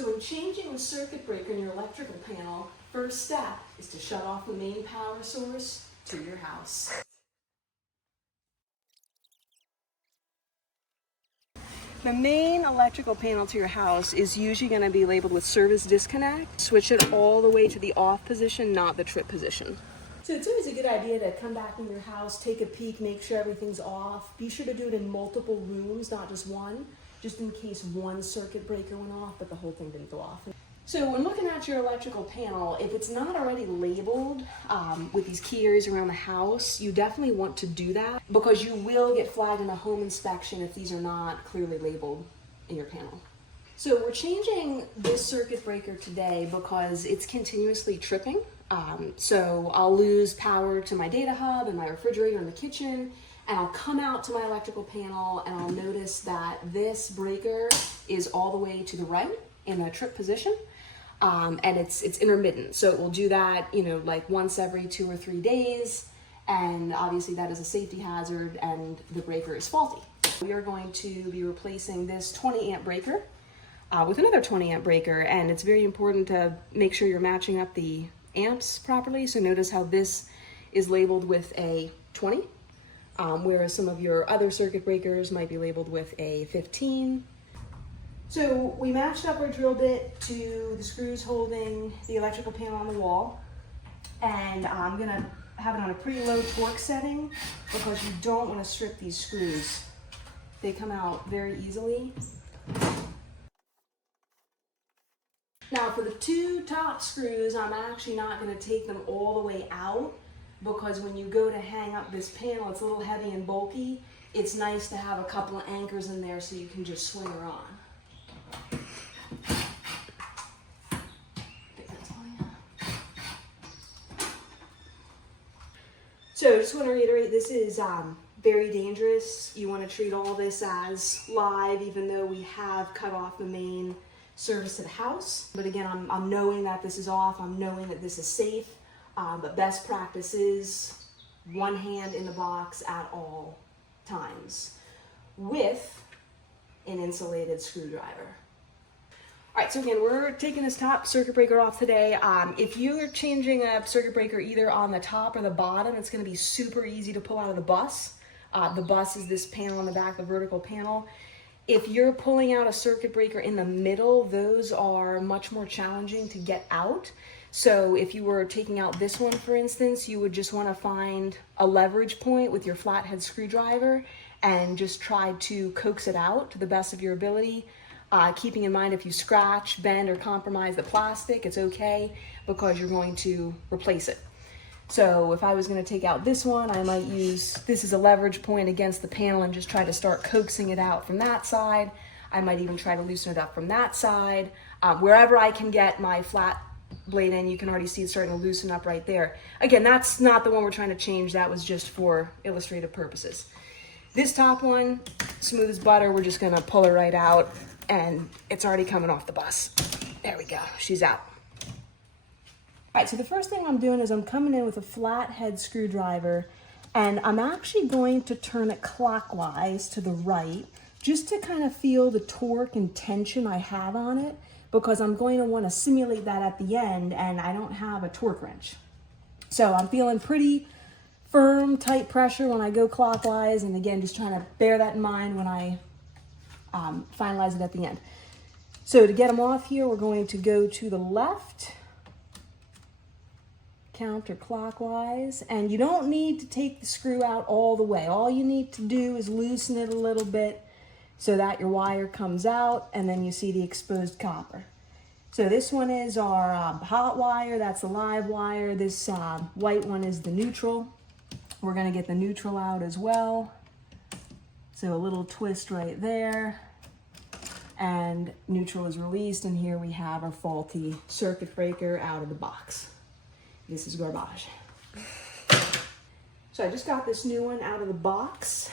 So in changing the circuit breaker in your electrical panel, first step is to shut off the main power source to your house. The main electrical panel to your house is usually going to be labeled with service disconnect. Switch it all the way to the off position, not the trip position. So it's always a good idea to come back in your house, take a peek, make sure everything's off. Be sure to do it in multiple rooms, not just one, just in case one circuit breaker went off, but the whole thing didn't go off. So when looking at your electrical panel, if it's not already labeled with these key areas around the house, you definitely want to do that because you will get flagged in a home inspection if these are not clearly labeled in your panel. So we're changing this circuit breaker today because it's continuously tripping. So I'll lose power to my data hub and my refrigerator in the kitchen, and I'll come out to my electrical panel and I'll notice that this breaker is all the way to the right in a trip position. And it's intermittent, so it will do that, like once every 2 or 3 days, and obviously that is a safety hazard and the breaker is faulty. We are going to be replacing this 20 amp breaker with another 20 amp breaker, and it's very important to make sure you're matching up the amps properly. So notice how this is labeled with a 20, whereas some of your other circuit breakers might be labeled with a 15. So we matched up our drill bit to the screws holding the electrical panel on the wall, and I'm gonna have it on a pretty low torque setting because you don't want to strip these screws. They come out very easily. Now for the 2 top screws, I'm actually not going to take them all the way out because when you go to hang up this panel, it's a little heavy and bulky. It's nice to have a couple of anchors in there so you can just swing her on. So I just want to reiterate, this is very dangerous. You want to treat all this as live, even though we have cut off the main service to the house. But again, I'm knowing that this is off. I'm knowing that this is safe. But best practice is one hand in the box at all times with an insulated screwdriver. All right, so again, we're taking this top circuit breaker off today. If you're changing a circuit breaker either on the top or the bottom, it's going to be super easy to pull out of the bus. The bus is this panel on the back, the vertical panel. If you're pulling out a circuit breaker in the middle, those are much more challenging to get out. So if you were taking out this one, for instance, you would just want to find a leverage point with your flathead screwdriver and just try to coax it out to the best of your ability. Keeping in mind if you scratch, bend, or compromise the plastic, it's okay because you're going to replace it. So if I was going to take out this one, I might use this as a leverage point against the panel and just try to start coaxing it out from that side. I might even try to loosen it up from that side. Wherever I can get my flat blade in, you can already see it's starting to loosen up right there. Again, that's not the one we're trying to change. That was just for illustrative purposes. This top one, smooth as butter. We're just going to pull her right out. And it's already coming off the bus. There we go, she's out. All right, so the first thing I'm doing is I'm coming in with a flathead screwdriver, and I'm actually going to turn it clockwise to the right, just to kind of feel the torque and tension I have on it, because I'm going to want to simulate that at the end, and I don't have a torque wrench. So I'm feeling pretty firm, tight pressure when I go clockwise, and again, just trying to bear that in mind when I finalize it at the end. So to get them off here, we're going to go to the left, counterclockwise, and you don't need to take the screw out all the way. All you need to do is loosen it a little bit so that your wire comes out, and then you see the exposed copper. So this one is our hot wire, that's the live wire. This white one is the neutral. We're going to get the neutral out as well. So a little twist right there, and neutral is released, and here we have our faulty circuit breaker out of the box. This is garbage. So I just got this new one out of the box.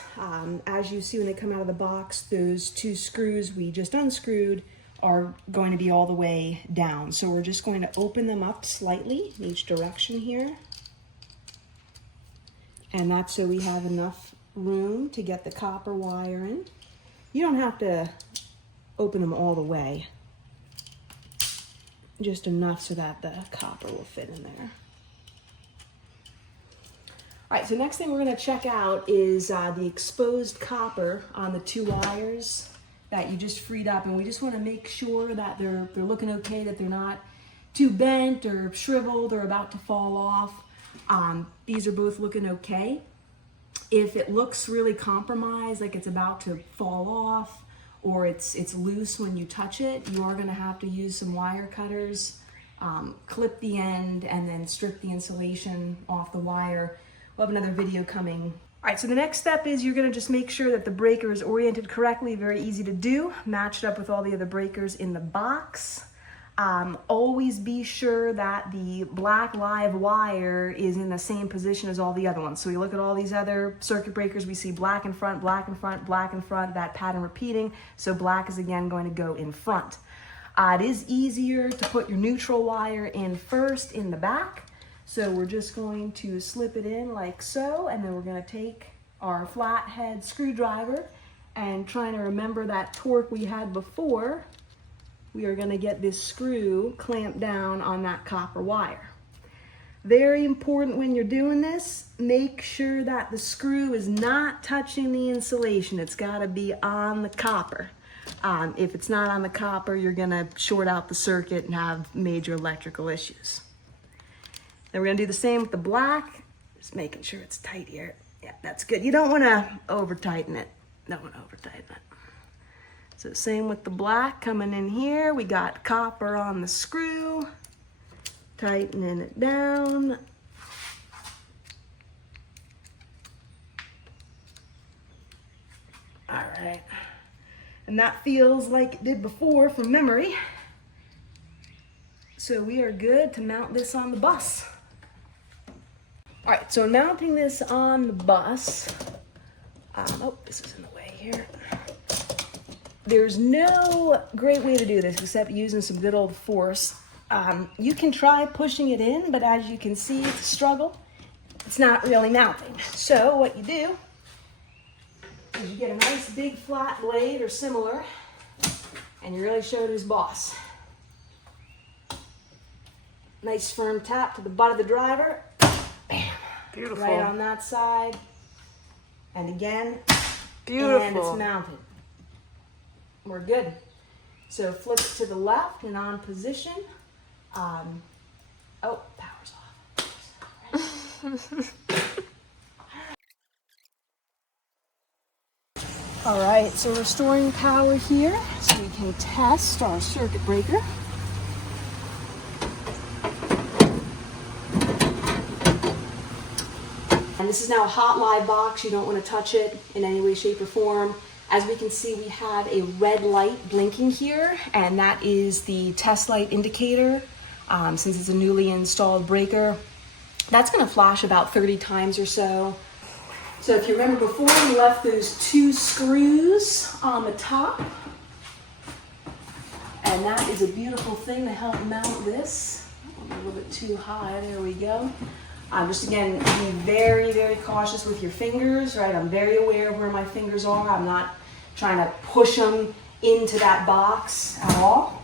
As you see when they come out of the box, those 2 screws we just unscrewed are going to be all the way down. So we're just going to open them up slightly in each direction here. And that's so we have enough room to get the copper wire in. You don't have to open them all the way. just enough so that the copper will fit in there. All right, so next thing we're gonna check out is the exposed copper on the 2 wires that you just freed up, and we just wanna make sure that they're looking okay, that they're not too bent or shriveled or about to fall off. These are both looking okay. If it looks really compromised, like it's about to fall off or it's loose when you touch it, you are gonna have to use some wire cutters, clip the end, and then strip the insulation off the wire. We'll have another video coming. All right, so the next step is you're gonna just make sure that the breaker is oriented correctly, very easy to do. Match it up with all the other breakers in the box. Always be sure that the black live wire is in the same position as all the other ones. So we look at all these other circuit breakers, we see black in front, black in front, black in front, that pattern repeating. So black is again going to go in front. It is easier to put your neutral wire in first in the back. So we're just going to slip it in like so, and then we're gonna take our flathead screwdriver and trying to remember that torque we had before. We are going to get this screw clamped down on that copper wire. Very important when you're doing this, make sure that the screw is not touching the insulation. It's got to be on the copper. If it's not on the copper, you're going to short out the circuit and have major electrical issues. Then we're going to do the same with the black. Just making sure it's tight here. Yeah, that's good. You don't want to over tighten it. Don't want to over tighten it. So same with the black, coming in here, we got copper on the screw, tightening it down. All right, and that feels like it did before from memory. So we are good to mount this on the bus. All right, so mounting this on the bus, oh, this is in the way here. There's no great way to do this except using some good old force. You can try pushing it in, but as you can see, it's a struggle. It's not really mounting. So what you do is you get a nice big flat blade or similar, and you really show it who's boss. Nice firm tap to the butt of the driver. Bam. Beautiful. Right on that side. And again. Beautiful. And it's mounted. We're good. So flip it to the left and on position. Oh, power's off. All right, so restoring power here so we can test our circuit breaker. And this is now a hot live box. You don't want to touch it in any way, shape, or form. As we can see, we have a red light blinking here, and that is the test light indicator. Since it's a newly installed breaker, that's going to flash about 30 times or so. So if you remember before, we left those 2 screws on the top, and that is a beautiful thing to help mount this. A little bit too high, there we go. Just again, be very, very cautious with your fingers, right? I'm very aware of where my fingers are. I'm not trying to push them into that box at all.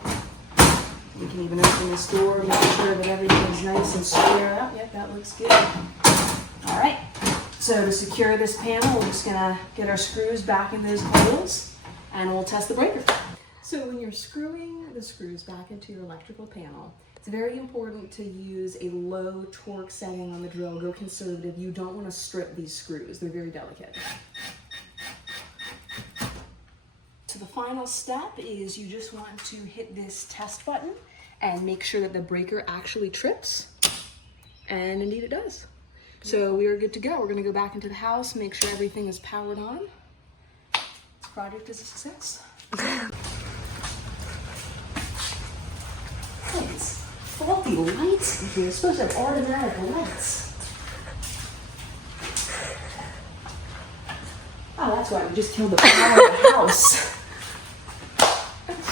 You can even open this door, make sure that everything's nice and square up. Yep, that looks good. All right, so to secure this panel, we're just gonna get our screws back in those holes and we'll test the breaker. So when you're screwing the screws back into your electrical panel, it's very important to use a low torque setting on the drill. Go conservative. You don't want to strip these screws. They're very delicate. So the final step is you just want to hit this test button and make sure that the breaker actually trips. And indeed it does. So we are good to go. We're going to go back into the house, make sure everything is powered on. This project is a success. These faulty lights in here. You're supposed to have automatic lights. Oh, that's why we just killed the power of the house.